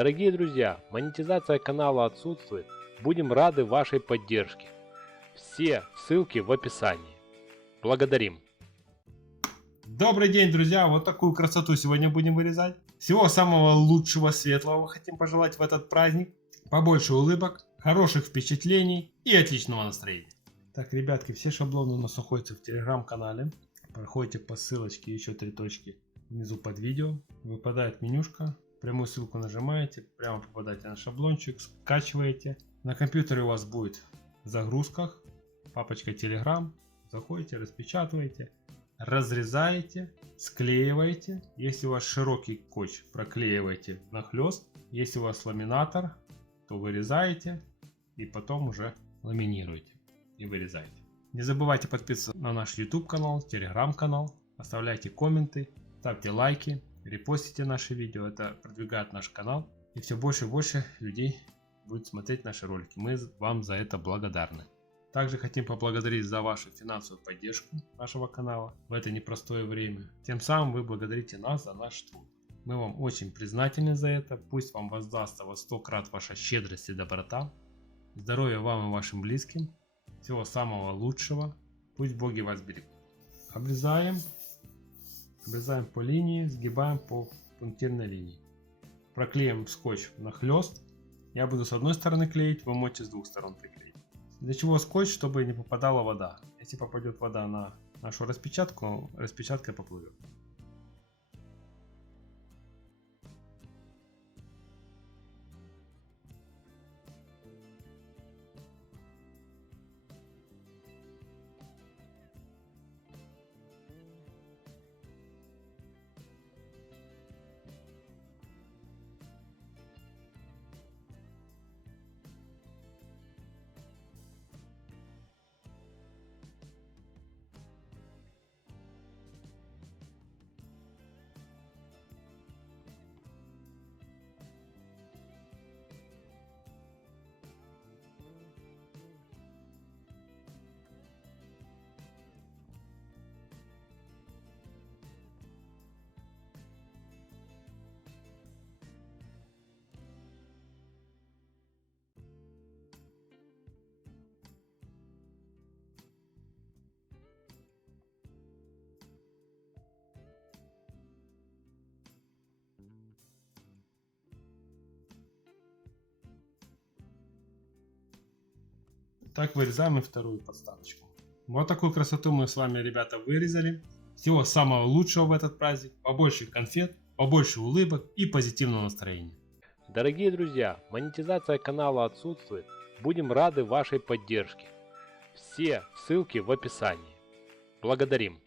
Дорогие друзья, монетизация канала отсутствует. Будем рады вашей поддержке. Все ссылки в описании. Благодарим. Добрый день, друзья! Вот такую красоту сегодня будем вырезать. Всего самого лучшего, светлого хотим пожелать в этот праздник. Побольше улыбок, хороших впечатлений и отличного настроения. Так, ребятки, все шаблоны у нас находятся в телеграм-канале. Проходите по ссылочке, еще 3 точки внизу под видео. Выпадает менюшка. Прямую ссылку нажимаете, прямо попадаете на шаблончик, скачиваете. На компьютере у вас будет в загрузках папочка Telegram. Заходите, распечатываете, разрезаете, склеиваете. Если у вас широкий скотч, проклеиваете нахлест. Если у вас ламинатор, то вырезаете и потом уже ламинируете и вырезаете. Не забывайте подписываться на наш YouTube канал, Telegram канал, оставляйте комменты, ставьте лайки, репостите наши видео, это продвигает наш канал, и все больше и больше людей будет смотреть наши ролики. Мы вам за это благодарны. Также хотим поблагодарить за вашу финансовую поддержку нашего канала в это непростое время. Тем самым вы благодарите нас за наш труд. Мы вам очень признательны за это. Пусть вам воздастся во 100 крат ваша щедрость и доброта. Здоровья вам и вашим близким. Всего самого лучшего. Пусть боги вас берегут. Обрезаем по линии, сгибаем по пунктирной линии. Проклеим скотч нахлест. Я буду с одной стороны клеить, вы можете с двух сторон приклеить. Для чего скотч? Чтобы не попадала вода. Если попадет вода на нашу распечатку, распечатка поплывет. Так вырезаем и вторую подставочку. Вот такую красоту мы с вами, ребята, вырезали. Всего самого лучшего в этот праздник. Побольше конфет, побольше улыбок и позитивного настроения. Дорогие друзья, монетизация канала отсутствует. Будем рады вашей поддержке. Все ссылки в описании. Благодарим.